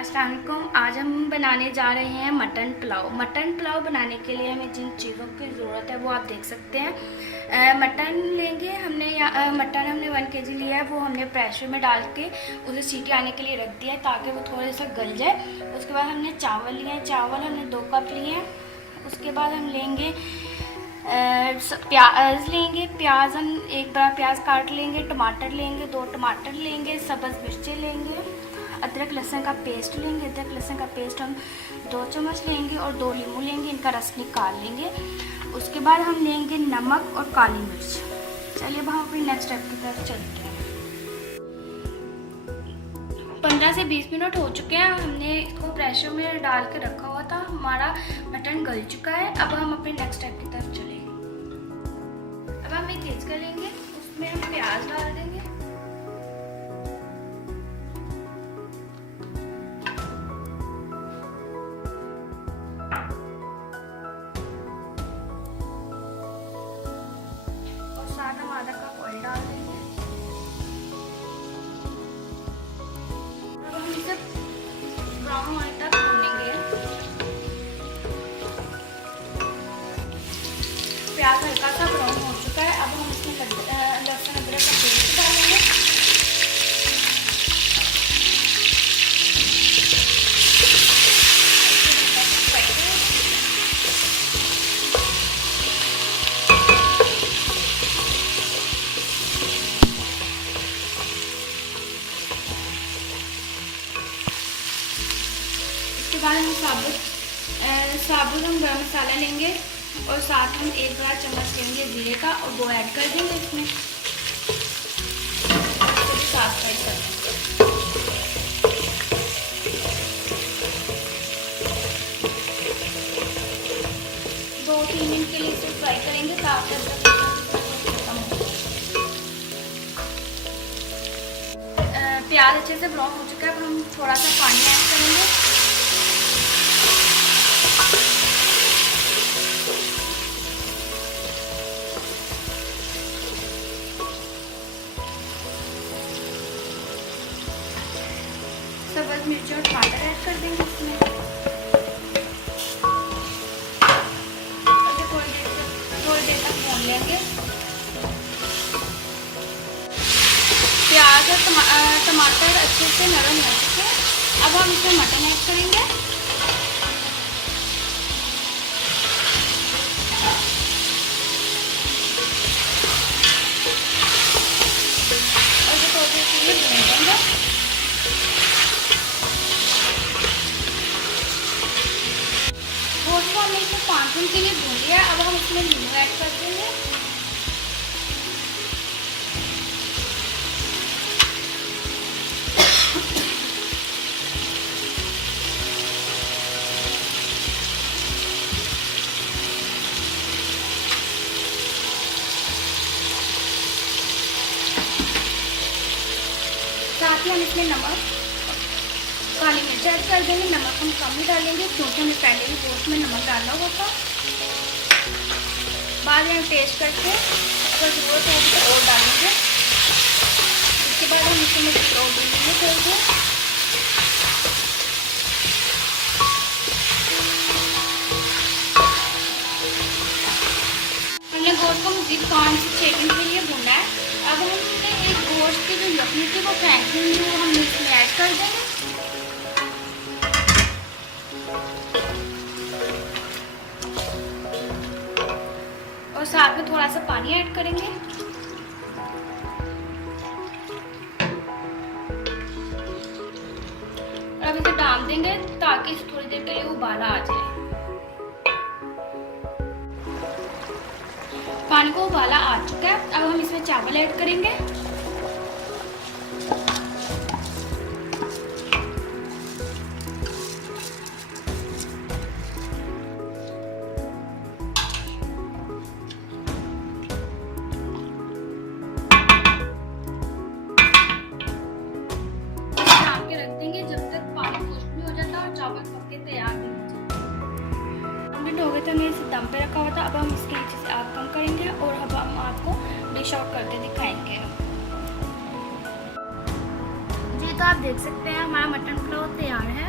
अस्सलाम वालेकुम। आज हम बनाने जा रहे हैं मटन पुलाव। मटन पुलाव बनाने के लिए हमें जिन चीज़ों की ज़रूरत है वो आप देख सकते हैं। मटन लेंगे हमने, मटन हमने 1 kg लिया है। वो हमने प्रेशर में डाल के उसे सीटी आने के लिए रख दिया है ताकि वो थोड़ा सा गल जाए। उसके बाद हमने चावल लिए हैं, चावल हमने 2 कप लिए हैं। उसके बाद हम लेंगे प्याज लेंगे, प्याज हम 1 बड़ा प्याज काट लेंगे, टमाटर लेंगे 2 टमाटर लेंगे, सब्ज़ मिर्चें लेंगे, अदरक लहसुन का पेस्ट लेंगे। अदरक लहसुन का पेस्ट हम 2 चम्मच लेंगे और 2 नींबू लेंगे, इनका रस निकाल लेंगे। उसके बाद हम लेंगे नमक और काली मिर्च। चलिए अब हम अपनी नेक्स्ट स्टेप की तरफ चलते हैं। 15 से 20 मिनट हो चुके हैं। हमने इसको प्रेशर में डाल के रखा हुआ था, हमारा मटन गल चुका है। अब हम अपने नेक्स्ट स्टेप की तरफ चलेंगे। अब हम एक तेज कर लेंगे, उसमें हम प्याज डाल देंगे। हम आधा कप ऑयल डाल देंगे। अब हम इसे ब्राउन होने तक भूनेंगे। प्याज हल्का सा ब्राउन हो चुका है। अब हम इसमें लहसुन अदरक का पेस्ट डालेंगे। उसके बाद हम साबुत हम गरम मसाला लेंगे और साथ हम 1 बड़ा चम्मच लेंगे जीरे का और वो ऐड कर देंगे इसमें। साफ फ्राई कर देंगे। 2-3 मिनट के लिए इसे फ्राई करेंगे ताकि प्याज अच्छे से ब्राउन हो चुका है। अब हम थोड़ा सा पानी ऐड करेंगे। सब्ज़ मिर्ची और टमाटर ऐड कर देंगे इसमें। थोड़ी देर तक भून लेंगे। प्याज और टमाटर अच्छे से नरम हो चुके हैं। अब हम इसमें मटन ऐड करेंगे। और इसे थोड़ी देर के लिए भून देंगे। गोश्त को हमने इसमें 5 मिनट के लिए भून लिया। अब हम इसमें नींबू ऐड कर देंगे। साथ ही हम इसमें नमक, काली मिर्च ऐड कर देंगे। नमक हम कम ही डालेंगे क्योंकि हमने पहले भी गोश्त में नमक डाला हुआ था। बाद में हम टेस्ट करके अगर ज़रूरत होगी तो और डालेंगे। उसके बाद हम इसमें मिर्च और देंगे थोड़ी देर। हमने गोश्त को मज़ीद 5 से 6 मिनट के लिए भूना है। अब हमने एक गोश्त की जो यखनी थी वो फेंक देंगे, वो हम इसमें ऐड कर देंगे। और साथ में थोड़ा सा पानी ऐड करेंगे। और अब इसे डाल देंगे ताकि इसे थोड़ी देर के लिए उबाला आ जाए। पानी को उबाला आ चुका है। अब हम इसमें चावल ऐड करेंगे। रख देंगे जब तक पानी खुश्क नहीं हो जाता और चावल पक के तैयार नहीं हो जाता। कंप्लीट हो गए थे, हमने इसे दम पे रखा हुआ था। अब हम इसके नीचे से आग कम करेंगे और अब हम आपको डिश आउट करके दिखाएंगे। जी तो आप देख सकते हैं हमारा मटन पुलाव तैयार है।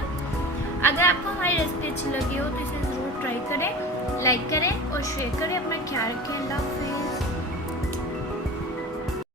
अगर आपको हमारी रेसिपी अच्छी लगी हो तो इसे ज़रूर ट्राई करें, लाइक करें और शेयर करें। अपना ख्याल रखें। अल्लाह।